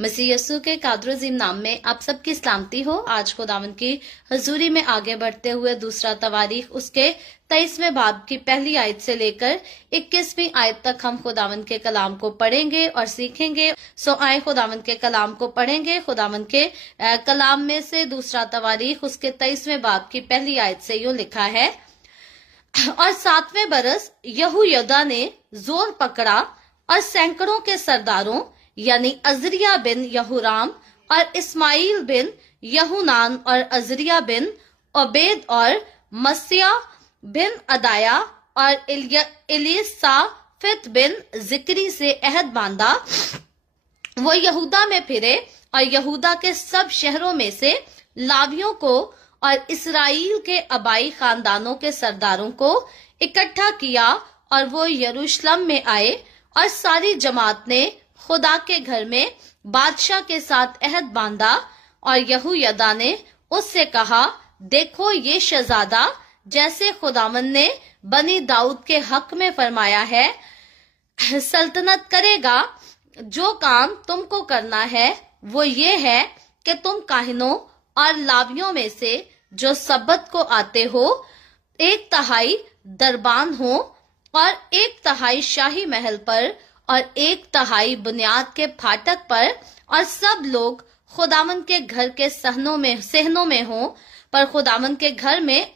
मसीह यस्सु के कादर अजीम नाम में आप सबकी सलामती हो। आज खुदावंद की हजूरी में आगे बढ़ते हुए दूसरा तवारीख उसके 23वें बाब की पहली आयत से लेकर 21वीं आयत तक हम खुदावंद के कलाम को पढ़ेंगे और सीखेंगे। सो आए खुदावंद के कलाम को पढ़ेंगे। खुदावंद के कलाम में से दूसरा तवारीख उसके 23वें बाब की पहली आयत से यूं लिखा है, और 7वें बरस यहूयदा ने जोर पकड़ा और सैकड़ों के सरदारों यानी अजरिया बिन यहूराम और इस्माइल बिन यहूनान और अजरिया बिन ओबेद और मसिया बिन अदाया और इलीसाफित बिन जिक्री से अहद बांधा। वो यहूदा में फिरे और यहूदा के सब शहरों में से लावियों को और इसराइल के अबाई खानदानों के सरदारों को इकट्ठा किया, और वो यरूशलेम में आए और सारी जमात ने खुदा के घर में बादशाह के साथ अहद बांधा। और यहूयदा ने उससे कहा, देखो ये शहजादा जैसे खुदावंद ने बनी दाऊद के हक में फरमाया है सल्तनत करेगा। जो काम तुमको करना है वो ये है कि तुम काहिनों और लावियों में से जो सब्बत को आते हो 1/3 दरबान हो और 1/3 शाही महल पर और 1/3 बुनियाद के फाटक पर, और सब लोग खुदावंद के घर के सहनों में हो। पर खुदावंद के घर में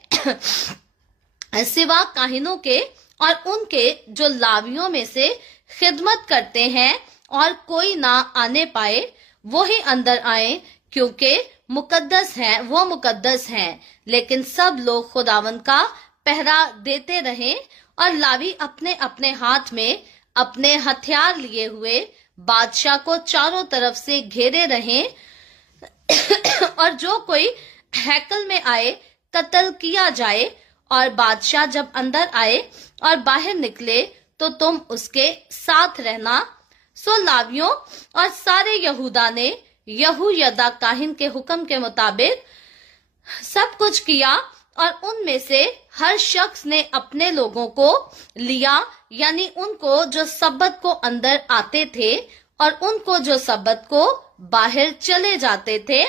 सिवा काहिनों के और उनके जो लावियों में से खिदमत करते हैं और कोई ना आने पाए, वो ही अंदर आए, क्योंकि वो मुकद्दस हैं। लेकिन सब लोग खुदावंद का पहरा देते रहें, और लावी अपने अपने हाथ में अपने हथियार लिए हुए बादशाह को चारों तरफ से घेरे रहें, और जो कोई हैकल में आए कत्ल किया जाए। और बादशाह जब अंदर आए और बाहर निकले तो तुम उसके साथ रहना। सो लावियों और सारे यहूदा ने यहूयदा काहिन के हुक्म के मुताबिक सब कुछ किया, और उनमें से हर शख्स ने अपने लोगों को लिया, यानी उनको जो सब्बत को अंदर आते थे और उनको जो सब्बत को बाहर चले जाते थे,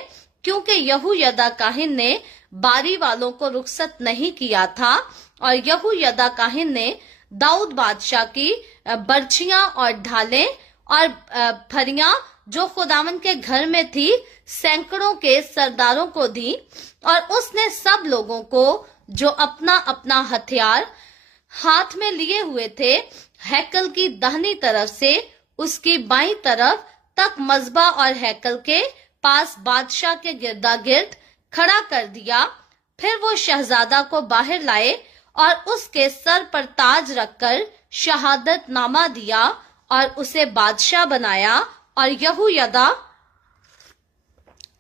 क्योंकि यहूयदा काहिन ने बारी वालों को रुखसत नहीं किया था। और यहूयदा काहिन ने दाऊद बादशाह की बर्छियां और ढालें और फरियां जो खुदावंद के घर में थी सैकड़ों के सरदारों को दी, और उसने सब लोगों को जो अपना अपना हथियार हाथ में लिए हुए थे हैकल की दाहिनी तरफ से उसकी बाईं तरफ तक मज़बा और हैकल के पास बादशाह के गिरदा गिर्द खड़ा कर दिया। फिर वो शहजादा को बाहर लाए और उसके सर पर ताज रखकर शहादत नामा दिया और उसे बादशाह बनाया। और यहूयदा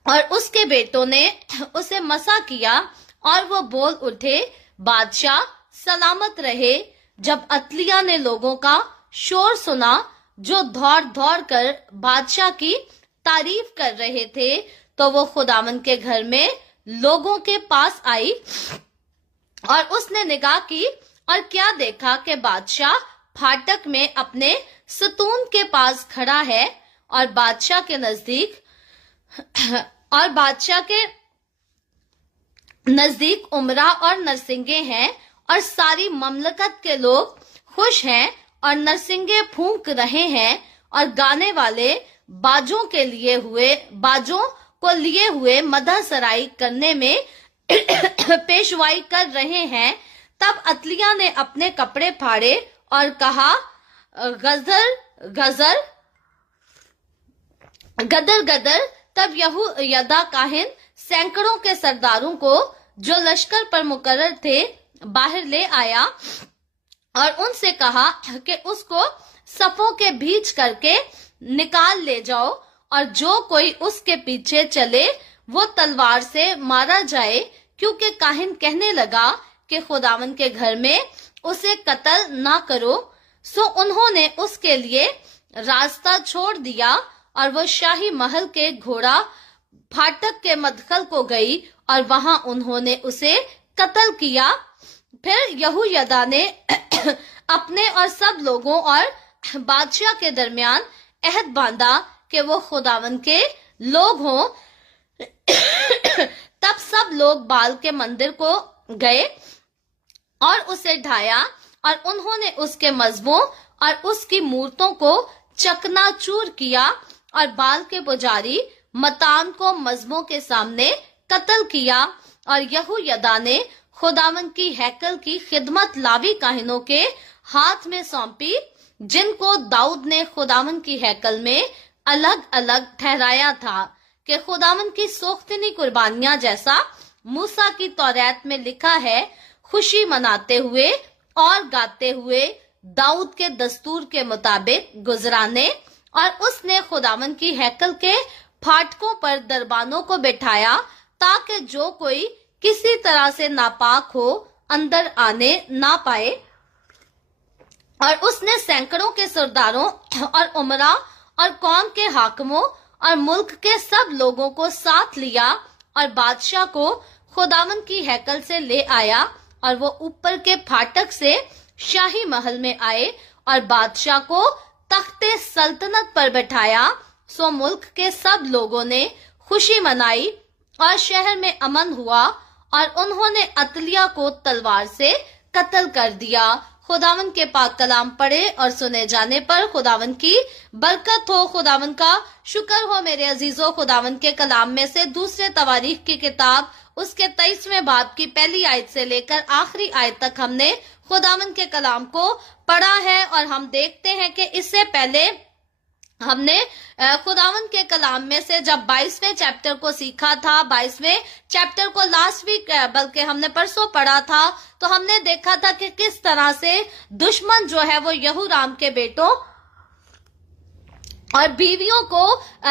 और उसके बेटों ने उसे मसा किया, और वो बोल उठे, बादशाह सलामत रहे। जब अतलिया ने लोगों का शोर सुना जो दौड़ दौड़ कर बादशाह की तारीफ कर रहे थे, तो वो खुदावंद के घर में लोगों के पास आई और उसने निगाह की, और क्या देखा कि बादशाह फाटक में अपने सतून के पास खड़ा है, और बादशाह के नजदीक उमरा और नरसिंगे हैं, और सारी ममलकत के लोग खुश हैं और नरसिंगे फूंक रहे हैं, और गाने वाले बाजों को लिए हुए मदह सराई करने में पेशवाई कर रहे हैं। तब अतलिया ने अपने कपड़े फाड़े और कहा, गदर गदर। तब यहूयदा काहिन सैकड़ों के सरदारों को जो लश्कर पर मुकर्रर थे बाहर ले आया और उनसे कहा कि उसको सफों के बीच करके निकाल ले जाओ, और जो कोई उसके पीछे चले वो तलवार से मारा जाए, क्योंकि काहिन कहने लगा कि खुदावंद के घर में उसे कत्ल ना करो। सो उन्होंने उसके लिए रास्ता छोड़ दिया, और वो शाही महल के घोड़ा फाटक के मदखल को गई, और वहां उन्होंने उसे कत्ल किया। फिर यहूयदा ने अपने और सब लोगों और बादशाह के दरमियान अहद बांधा कि वो खुदावन के लोग हों। तब सब लोग बाल के मंदिर को गए और उसे ढाया और उन्होंने उसके मजबों और उसकी मूर्तों को चकनाचूर किया और बाल के पुजारी मतान को मजबों के सामने कत्ल किया। और यहोयदा ने खुदावन की हैकल की खिदमत लावी काहिनों के हाथ में सौंपी, जिनको दाऊद ने खुदावन की हैकल में अलग अलग ठहराया था कि खुदावन की सोख्तनी कुर्बानियां जैसा मूसा की तौरात में लिखा है, खुशी मनाते हुए और गाते हुए दाऊद के दस्तूर के मुताबिक गुजराने। और उसने खुदावन की हैकल के फाटकों पर दरबानों को बिठाया ताकि जो कोई किसी तरह से नापाक हो अंदर आने ना पाए। और उसने सैकड़ों के सरदारों और उमरा और कौम के हाकिमों और मुल्क के सब लोगों को साथ लिया और बादशाह को खुदावन की हैकल से ले आया। और वो ऊपर के फाटक से शाही महल में आए और बादशाह को तख्ते सल्तनत पर बैठाया। सो मुल्क के सब लोगों ने खुशी मनाई और शहर में अमन हुआ और उन्होंने अतलिया को तलवार से कत्ल कर दिया। खुदावन के पाक कलाम पढ़े और सुने जाने पर खुदावन की बरकत हो। खुदावन का शुक्र हो मेरे अजीजों। खुदावन के कलाम में से दूसरे तवारीख की किताब उसके 23वें बाब की पहली आयत से लेकर आखिरी आयत तक हमने खुदावन के कलाम को पढ़ा है। और हम देखते हैं कि इससे पहले हमने खुदावन के कलाम में से जब 22वें चैप्टर को सीखा था, 22वें चैप्टर को लास्ट वीक बल्कि हमने परसों पढ़ा था, तो हमने देखा था कि किस तरह से दुश्मन जो है वो यहूराम के बेटों और बीवियों को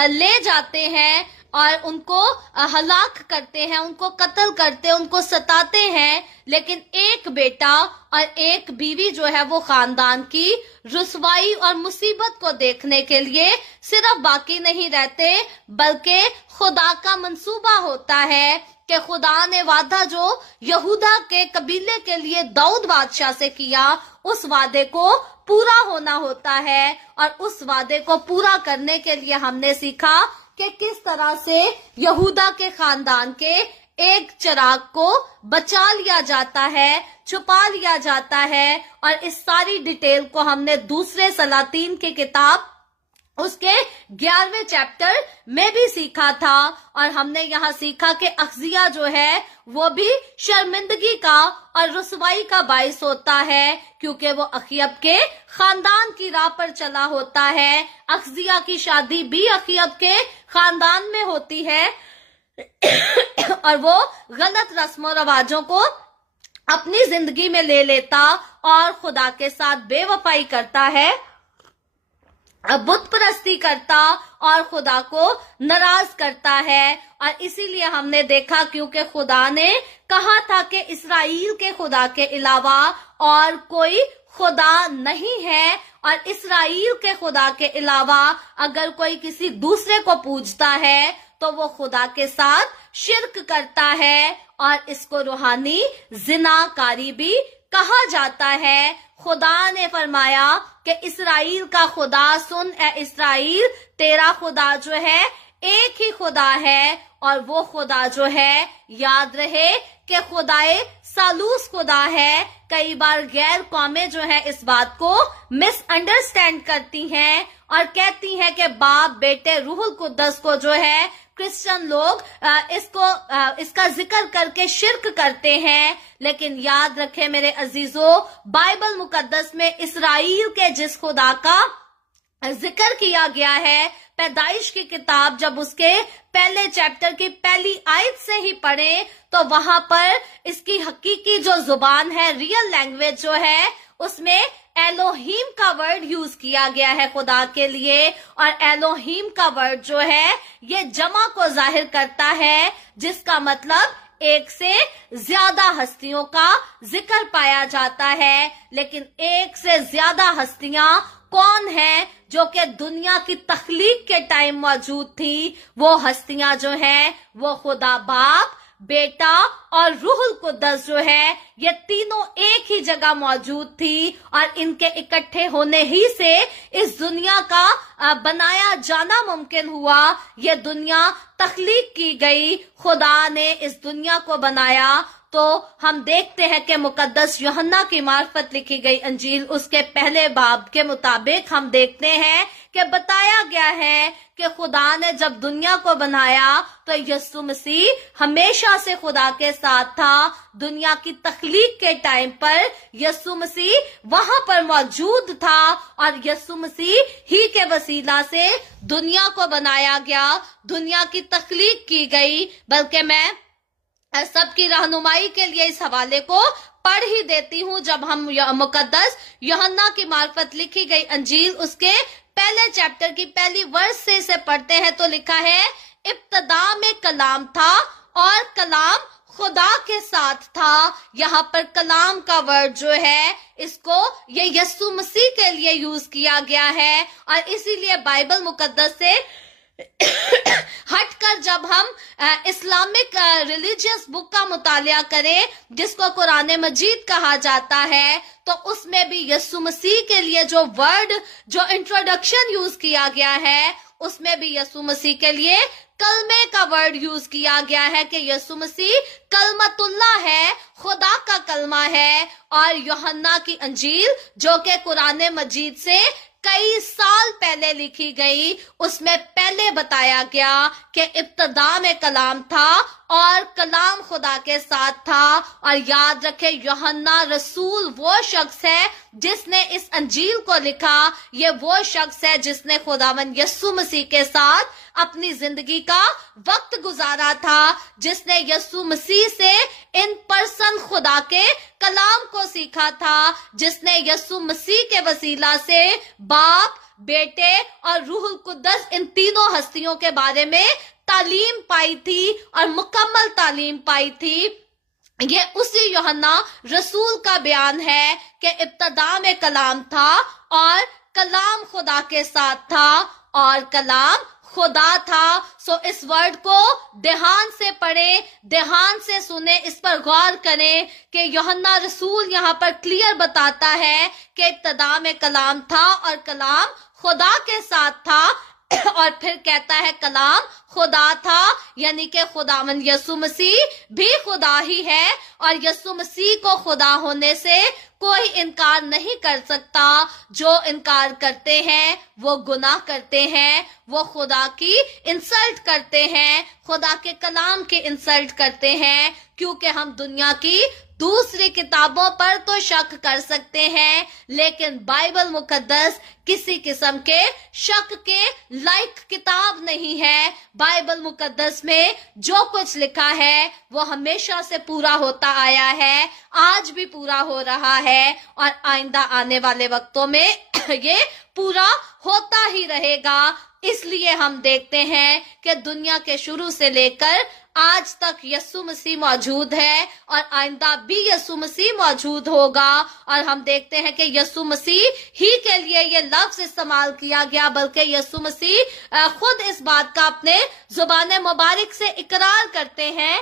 ले जाते हैं और उनको हलाक करते हैं, उनको कत्ल करते हैं, उनको सताते हैं। लेकिन एक बेटा और एक बीवी जो है वो खानदान की रुसवाई और मुसीबत को देखने के लिए सिर्फ बाकी नहीं रहते, बल्कि खुदा का मंसूबा होता है कि खुदा ने वादा जो यहूदा के कबीले के लिए दाऊद बादशाह से किया, उस वादे को पूरा होना होता है। और उस वादे को पूरा करने के लिए हमने सीखा कि किस तरह से यहूदा के खानदान के एक चिराग को बचा लिया जाता है, छुपा लिया जाता है। और इस सारी डिटेल को हमने दूसरे सलातीन की किताब उसके 11वें चैप्टर में भी सीखा था। और हमने यहाँ सीखा कि अख्जिया जो है वो भी शर्मिंदगी का और रुसवाई का बाइस होता है, क्योंकि वो अखियब के खानदान की राह पर चला होता है। अख्जिया की शादी भी अखियब के खानदान में होती है और वो गलत रस्मों रवाजों को अपनी जिंदगी में ले लेता और खुदा के साथ बेवफाई करता है, बुत परस्ती करता और खुदा को नाराज करता है। और इसीलिए हमने देखा, क्योंकि खुदा ने कहा था कि इस्राएल के खुदा के अलावा और कोई खुदा नहीं है, और इस्राएल के खुदा के अलावा अगर कोई किसी दूसरे को पूजता है तो वो खुदा के साथ शिर्क करता है, और इसको रूहानी जिनाकारी भी कहा जाता है। खुदा ने फरमाया कि इस्राएल का खुदा सुन, ए इस्राएल, तेरा खुदा जो है एक ही खुदा है, और वो खुदा जो है याद रहे कि खुदाए सालूस खुदा है। कई बार गैर कौमें जो है इस बात को मिसअंडरस्टैंड करती हैं और कहती हैं कि बाप, बेटे, रूहुल कुद्दस को जो है क्रिश्चियन लोग इसका जिक्र करके शिर्क करते हैं। लेकिन याद रखें मेरे अजीजों, बाइबल मुकद्दस में इस्राएल के जिस खुदा का जिक्र किया गया है, पैदाइश की किताब जब उसके पहले चैप्टर की पहली आयत से ही पढ़े तो वहां पर इसकी हकीकी जो जुबान है, रियल लैंग्वेज जो है, उसमें एलोहीम का वर्ड यूज किया गया है खुदा के लिए। और एलोहीम का वर्ड जो है ये जमा को जाहिर करता है, जिसका मतलब एक से ज्यादा हस्तियों का जिक्र पाया जाता है। लेकिन एक से ज्यादा हस्तियां कौन है जो कि दुनिया की तख्लीक के टाइम मौजूद थी? वो हस्तियां जो हैं वो खुदा बाप, بیٹا اور روح القدس جو ہے یہ تینوں ایک ہی جگہ موجود تھی، اور ان کے اکٹھے ہونے ہی سے اس دنیا کا بنایا جانا ممکن ہوا۔ یہ دنیا تخلیق کی گئی، خدا نے اس دنیا کو بنایا۔ تو ہم دیکھتے ہیں کہ مقدس یوحنا کی معرفت لکھی گئی انجیل اس کے پہلے باب کے مطابق ہم دیکھتے ہیں کہ بتایا گیا ہے کہ خدا نے جب دنیا کو بنایا تو یسوع مسیح ہمیشہ سے خدا کے ساتھ تھا۔ دنیا کی تخلیق کے ٹائم پر یسوع مسیح وہاں پر موجود تھا، اور یسوع مسیح ہی کے وسیلہ سے دنیا کو بنایا گیا، دنیا کی تخلیق کی گئی۔ بلکہ میں سب کی رہنمائی کے لیے اس حوالے کو پڑھ ہی دیتی ہوں۔ جب ہم مقدس یوحنا کی معرفت لکھی گئی انجیل اس کے پہلے چیپٹر کی پہلی ورس سے اسے پڑھتے ہیں تو لکھا ہے، ابتدا میں کلام تھا اور کلام خدا کے ساتھ تھا۔ یہاں پر کلام کا ورڈ جو ہے اس کو یہ یسوع مسیح کے لیے یوز کیا گیا ہے، اور اسی لیے بائبل مقدس سے ہٹ کر جب ہم اسلامک ریلیجیس بک کا مطالعہ کریں جس کو قرآن مجید کہا جاتا ہے، تو اس میں بھی یسوع مسیح کے لیے جو ورڈ جو انٹروڈکشن یوز کیا گیا ہے اس میں بھی یسوع مسیح کے لیے کلمے کا ورڈ یوز کیا گیا ہے کہ یسوع مسیح کلمت اللہ ہے، خدا کا کلمہ ہے۔ اور یوحنا کی انجیل جو کہ قرآن مجید سے کئی سال پہلے لکھی گئی، اس میں پہلے بتایا گیا کہ ابتدا میں کلام تھا اور کلام خدا کے ساتھ تھا۔ اور یاد رکھے یوحنا رسول وہ شخص ہے جس نے اس انجیل کو لکھا، یہ وہ شخص ہے جس نے خداوند یسوع مسیح کے ساتھ اپنی زندگی کا وقت گزارا تھا، جس نے یسوع مسیح سے ان پرسن خدا کے کلام کو سیکھا تھا، جس نے یسوع مسیح کے وسیلہ سے باپ، بیٹے اور روح القدس ان تینوں ہستیوں کے بارے میں تعلیم پائی تھی اور مکمل تعلیم پائی تھی۔ یہ اسی یوحنا رسول کا بیان ہے کہ ابتدا میں کلام تھا اور کلام خدا کے ساتھ تھا اور کلام خدا تھا۔ سو اس ورڈ کو دھیان سے پڑھیں، دھیان سے سنیں، اس پر غور کریں کہ یوحنا رسول یہاں پر کلیئر بتاتا ہے کہ ابتدا میں کلام تھا اور کلام خدا کے ساتھ تھا، اور پھر کہتا ہے کلام خدا تھا، یعنی کہ خداوند یسوع مسیح بھی خدا ہی ہے، اور یسوع مسیح کو خدا ہونے سے کوئی انکار نہیں کر سکتا۔ جو انکار کرتے ہیں وہ گناہ کرتے ہیں، وہ خدا کی انسلٹ کرتے ہیں، خدا کے کلام کی انسلٹ کرتے ہیں، کیونکہ ہم دنیا کی دوسری کتابوں پر تو شک کر سکتے ہیں لیکن بائبل مقدس کسی قسم کے شک کے لائق کتاب نہیں ہے۔ بائبل مقدس میں جو کچھ لکھا ہے وہ ہمیشہ سے پورا ہوتا آیا ہے، آج بھی پورا ہو رہا ہے اور آئندہ آنے والے وقتوں میں یہ پورا ہوتا ہی رہے گا۔ اس لیے ہم دیکھتے ہیں کہ دنیا کے شروع سے لے کر آج تک یسوع مسیح موجود ہے اور آئندہ بھی یسوع مسیح موجود ہوگا، اور ہم دیکھتے ہیں کہ یسوع مسیح ہی کے لیے یہ لفظ استعمال کیا گیا، بلکہ یسوع مسیح خود اس بات کا اپنے زبان مبارک سے اقرار کرتے ہیں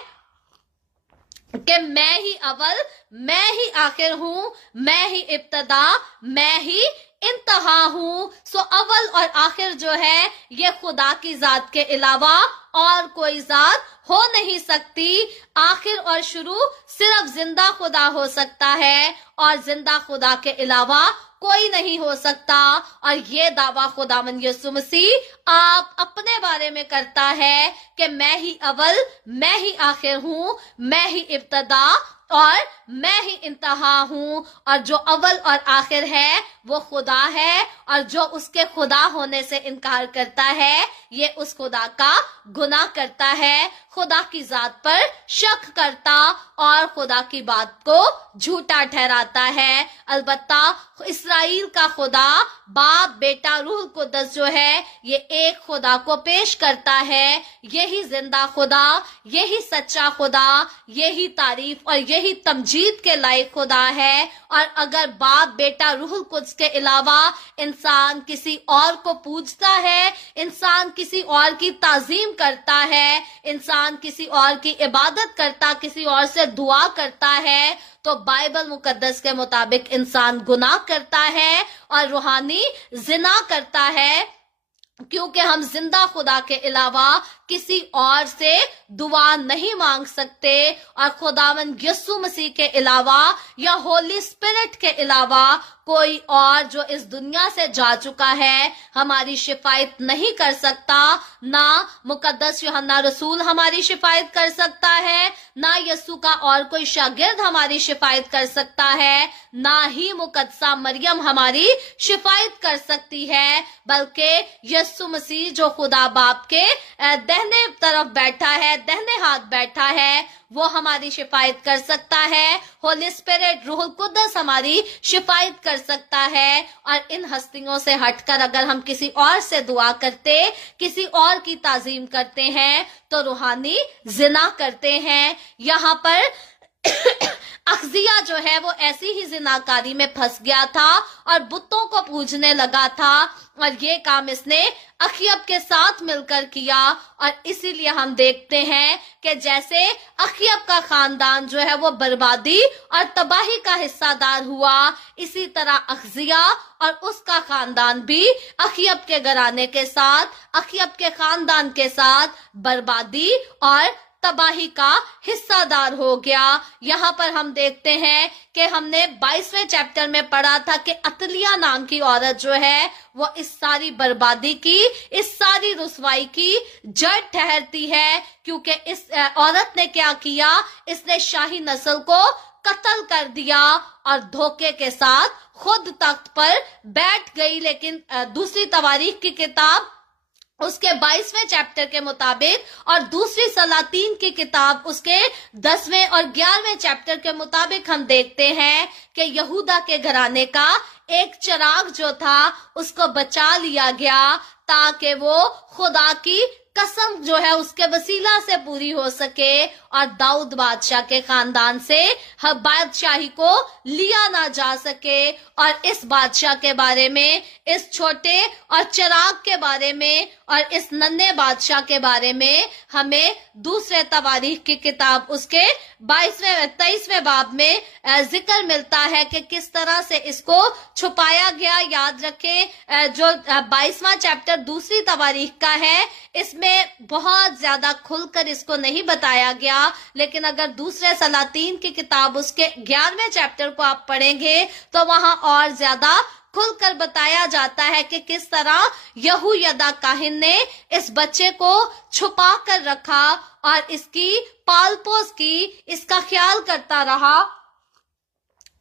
کہ میں ہی اول، میں ہی آخر ہوں، میں ہی ابتدا، میں ہی انتہا ہوں۔ سو اول اور آخر جو ہے یہ خدا کی ذات کے علاوہ اور کوئی ذات ہو نہیں سکتی۔ آخر اور شروع صرف زندہ خدا ہو سکتا ہے اور زندہ خدا کے علاوہ کوئی نہیں ہو سکتا، اور یہ دعویٰ خداوند یسوع مسیح آپ اپنے بارے میں کرتا ہے کہ میں ہی اول، میں ہی آخر ہوں، میں ہی ابتدا اور میں ہی انتہا ہوں، اور جو اول اور آخر ہے وہ خدا ہے، اور جو اس کے خدا ہونے سے انکار کرتا ہے یہ اس خدا کا گناہ کرتا ہے، خدا کی ذات پر شک کرتا اور خدا کی بات کو جھوٹا ٹھہراتا ہے۔ البتہ اسرائیل کا خدا باپ، بیٹا، روح القدس جو ہے یہ ایک خدا کو پیش کرتا ہے، یہی زندہ خدا، یہی سچا خدا، یہی تعریف اور یہی تمجید کے لائق خدا ہے۔ اور اگر باپ، بیٹا، روح القدس کے علاوہ انسان کسی اور کو پوجتا ہے، انسان کسی اور کی تعظیم کرتا ہے، انسان इंसान किसी और की इबादत करता, किसी और से दुआ करता है, तो बाइबल मुकद्दस के मुताबिक इंसान गुनाह करता है और रूहानी जिना करता है, क्योंकि हम जिंदा खुदा के अलावा किसी और से दुआ नहीं मांग सकते और खुदावन यीशु मसीह के अलावा या होली स्पिरिट के अलावा कोई और जो इस दुनिया से जा चुका है हमारी शिफायत नहीं कर सकता। ना मुकद्दस यूहन्ना रसूल हमारी शिफायत कर सकता है, ना यीशु का और कोई शागिर्द हमारी शिफायत कर सकता है, ना ही मुकद्दसा मरियम हमारी शिफायत कर सकती है, बल्कि यीशु मसीह जो खुदा बाप के दाहिने तरफ बैठा है, दाहिने हाथ बैठा है, वो हमारी शिफायत कर सकता है। होली स्पिरिट रूहुल कुद्दस हमारी शिफायत कर सकता है। और इन हस्तियों से हटकर अगर हम किसी और से दुआ करते, किसी और की ताजीम करते हैं, तो रूहानी जिना करते हैं। यहाँ पर अख्जिया जो है वो ऐसी ही जिनाकारी में फंस गया था और बुतों को पूजने लगा था, और ये काम इसने अखियब के साथ मिलकर किया। और इसीलिए हम देखते हैं कि जैसे अखियब का खानदान जो है वो बर्बादी और तबाही का हिस्सादार हुआ, इसी तरह अख्जिया और उसका खानदान भी अखियब के घराने के साथ, अखियब के खानदान के साथ बर्बादी और तबाही का हिस्सादार हो गया। यहाँ पर हम देखते हैं कि हमने 22वें चैप्टर में पढ़ा था कि अतलिया नाम की औरत जो है वो इस सारी बर्बादी की, इस सारी रुसवाई की जड़ ठहरती है, क्योंकि इस औरत ने क्या किया, इसने शाही नस्ल को कत्ल कर दिया और धोखे के साथ खुद तख्त पर बैठ गई। लेकिन दूसरी तवारीख की किताब उसके 22वें चैप्टर के मुताबिक और दूसरी सलातीन की किताब उसके 10वें और 11वें चैप्टर के मुताबिक हम देखते हैं कि यहूदा के घराने का एक चिराग जो था उसको बचा लिया गया, ताकि वो खुदा की कसम जो है उसके वसीला से पूरी हो सके और दाऊद बादशाह के खानदान से हर बादशाही को लिया ना जा सके। और इस बादशाह के बारे में, इस छोटे और चिराग के बारे में और इस नन्हे बादशाह के बारे में हमें दूसरे तवारीख की किताब उसके 23वें बाब में जिक्र मिलता है कि किस तरह से इसको छुपाया गया। याद रखें जो 22वां चैप्टर दूसरी तवारीख का है, इसमें बहुत ज्यादा खुलकर इसको नहीं बताया गया, लेकिन अगर दूसरे सलातीन की किताब उसके 11वें चैप्टर को आप पढ़ेंगे तो वहां और ज्यादा खुलकर बताया जाता है कि किस तरह यहूयदा काहिन ने इस बच्चे को छुपा कर रखा और इसकी पाल पोस की, इसका ख्याल करता रहा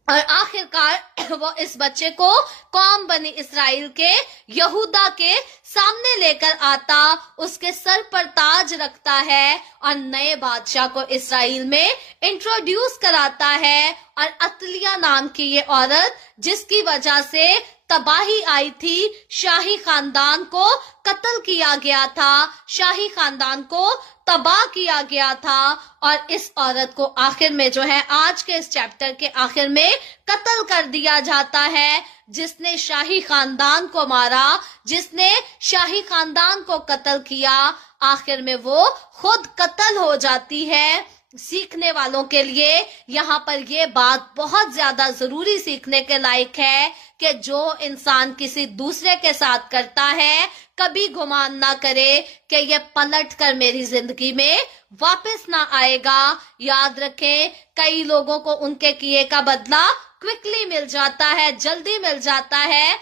और आखिरकार वो इस बच्चे को कौम बनी इसराइल के यहूदा के सामने लेकर आता, उसके सर पर ताज रखता है और नए बादशाह को इसराइल में इंट्रोड्यूस कराता है। और अतलिया नाम की ये औरत जिसकी वजह से तबाही आई थी, शाही खानदान को कत्ल किया गया था, शाही खानदान को तबाह किया गया था, और इस औरत को आखिर में जो है आज के इस चैप्टर के आखिर में कत्ल कर दिया जाता है। जिसने शाही खानदान को मारा, जिसने शाही खानदान को कत्ल किया, आखिर में वो खुद कत्ल हो जाती है। सीखने वालों के लिए यहाँ पर ये बात बहुत ज्यादा जरूरी सीखने के लायक है कि जो इंसान किसी दूसरे के साथ करता है, कभी गुमान ना करे कि ये पलट कर मेरी जिंदगी में वापस ना आएगा। याद रखें, कई लोगों को उनके किए का बदला क्विकली मिल जाता है, जल्दी मिल जाता है,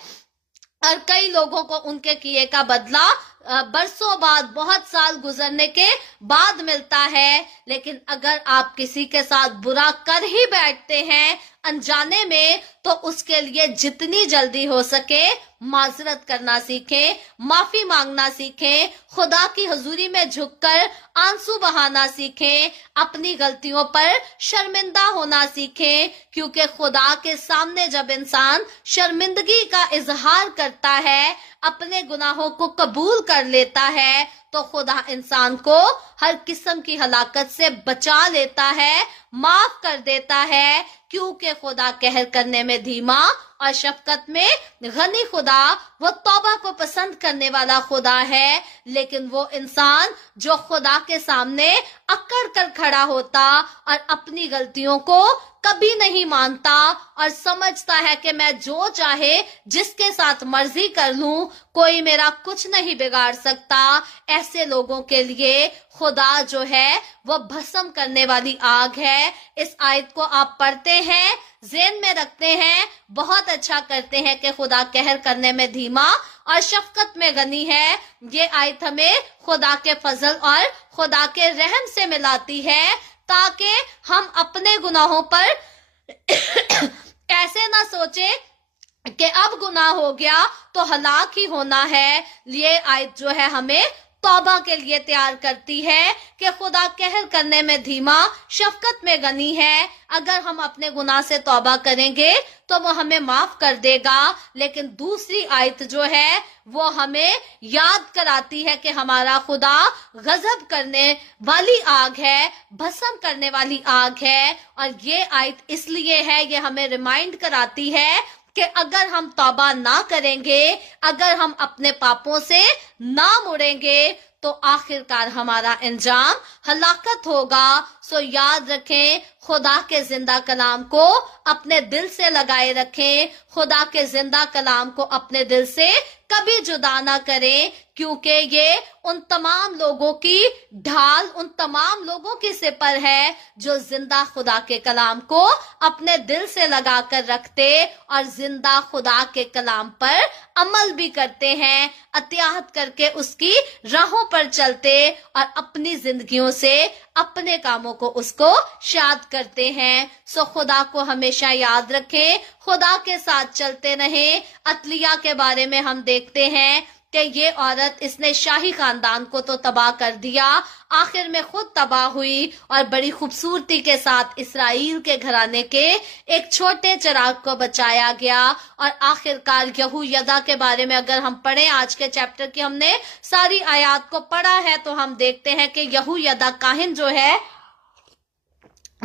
और कई लोगों को उनके किए का बदला बरसों बाद, बहुत साल गुजरने के बाद मिलता है। लेकिन अगर आप किसी के साथ बुरा कर ही बैठते हैं अनजाने में, तो उसके लिए जितनी जल्दी हो सके माजरत करना सीखें, माफी मांगना सीखें, खुदा की हुजूरी में झुककर आंसू बहाना सीखें, अपनी गलतियों पर शर्मिंदा होना सीखें, क्योंकि खुदा के सामने जब इंसान शर्मिंदगी का इजहार करता है, अपने गुनाहों को कबूल कर लेता है, तो खुदा इंसान को हर किस्म की हलाकत से बचा लेता है, माफ कर देता है। کیونکہ خدا قہر کرنے میں دھیما اور شفقت میں غنی خدا وہ توبہ کو پسند کرنے والا خدا ہے، لیکن وہ انسان جو خدا کے سامنے اکڑ کر کھڑا ہوتا اور اپنی غلطیوں کو کبھی نہیں مانتا اور سمجھتا ہے کہ میں جو چاہے جس کے ساتھ مرضی کر لوں، کوئی میرا کچھ نہیں بگاڑ سکتا، ایسے لوگوں کے لیے خدا جو ہے وہ بھسم کرنے والی آگ ہے۔ اس آیت کو آپ پڑھتے ہیں، ذہن میں رکھتے ہیں، بہت اچھا کرتے ہیں کہ خدا قہر کرنے میں دھیما اور شفقت میں غنی ہے۔ یہ آیت ہمیں خدا کے فضل اور خدا کے رحم سے ملاتی ہے، تاکہ ہم اپنے گناہوں پر ایسے نہ سوچیں کہ اب گناہ ہو گیا تو ہلاک ہی ہونا ہے۔ یہ آیت جو ہے ہمیں توبہ کے لیے تیار کرتی ہے کہ خدا قہر کرنے میں دھیما، شفقت میں غنی ہے۔ اگر ہم اپنے گناہ سے توبہ کریں گے تو وہ ہمیں معاف کر دے گا، لیکن دوسری آیت جو ہے وہ ہمیں یاد کراتی ہے کہ ہمارا خدا غضب کرنے والی آگ ہے، بھسم کرنے والی آگ ہے۔ اور یہ آیت اس لیے ہے، یہ ہمیں ریمائنڈ کراتی ہے کہ اگر ہم توبہ نہ کریں گے، اگر ہم اپنے پاپوں سے نہ مڑیں گے تو آخرکار ہمارا انجام ہلاکت ہوگا۔ سو یاد رکھیں، خدا کے زندہ کلام کو اپنے دل سے لگائے رکھیں، خدا کے زندہ کلام کو اپنے دل سے کبھی جدا نہ کریں، کیونکہ یہ ان تمام لوگوں کی ڈھال، ان تمام لوگوں کی سپر ہے جو زندہ خدا کے کلام کو اپنے دل سے لگا کر رکھتے اور زندہ خدا کے کلام پر عمل بھی کرتے ہیں، اطاعت کر کے اس کی راہوں پر چلتے اور اپنی زندگیوں سے اپنے کاموں کو اس کو شاد کرتے ہیں۔ سو خدا کو ہمیشہ یاد رکھیں، خدا کے ساتھ چلتے رہیں۔ عتلیہ کے بارے میں ہم دیکھتے ہیں کہ یہ عورت، اس نے شاہی خاندان کو تو تباہ کر دیا، آخر میں خود تباہ ہوئی اور بڑی خوبصورتی کے ساتھ اسرائیل کے گھرانے کے ایک چھوٹے چراغ کو بچایا گیا۔ اور آخرکار یہویدا کے بارے میں اگر ہم پڑھیں، آج کے چیپٹر کی ہم نے ساری آیات کو پڑھا ہے تو ہم دیکھتے ہیں کہ یہویدا کاہن جو ہے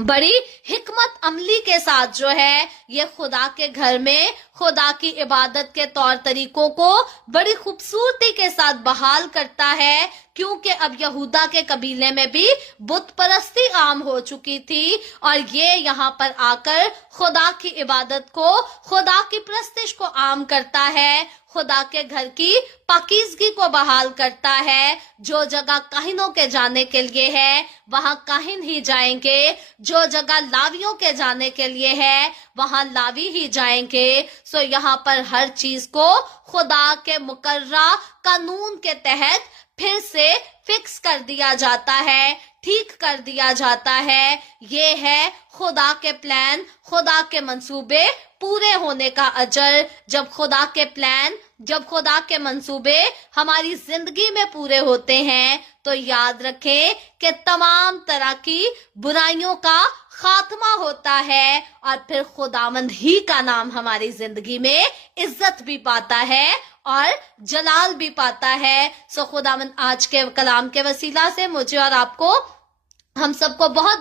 بڑی حکمت عملی کے ساتھ جو ہے یہ خدا کے گھر میں خدا کی عبادت کے طور طریقوں کو بڑی خوبصورتی کے ساتھ بحال کرتا ہے، کیونکہ اب یہودا کے قبیلے میں بھی بت پرستی عام ہو چکی تھی، اور یہ یہاں پر آ کر خدا کی عبادت کو، خدا کی پرستش کو عام کرتا ہے، خدا کے گھر کی پاکیزگی کو بحال کرتا ہے۔ جو جگہ کاہنوں کے جانے کے لیے ہے وہاں کاہن ہی جائیں گے، جو جگہ لاویوں کے جانے کے لیے ہے وہاں لاوی ہی جائیں گے۔ سو یہاں پر ہر چیز کو خدا کے مقررہ قانون کے تحت پھر سے فکس کر دیا جاتا ہے، ٹھیک کر دیا جاتا ہے۔ یہ ہے خدا کے پلان، خدا کے منصوبے پورے ہونے کا اجر۔ جب خدا کے پلان، جب خدا کے منصوبے ہماری زندگی میں پورے ہوتے ہیں تو یاد رکھیں کہ تمام طرح کی برائیوں کا خاتمہ ہوتا ہے اور پھر خداوند ہی کا نام ہماری زندگی میں عزت بھی پاتا ہے اور جلال بھی پاتا ہے۔ سو خداوند آج کے کلام کے وسیلہ سے مجھے اور آپ کو، ہم سب کو بہت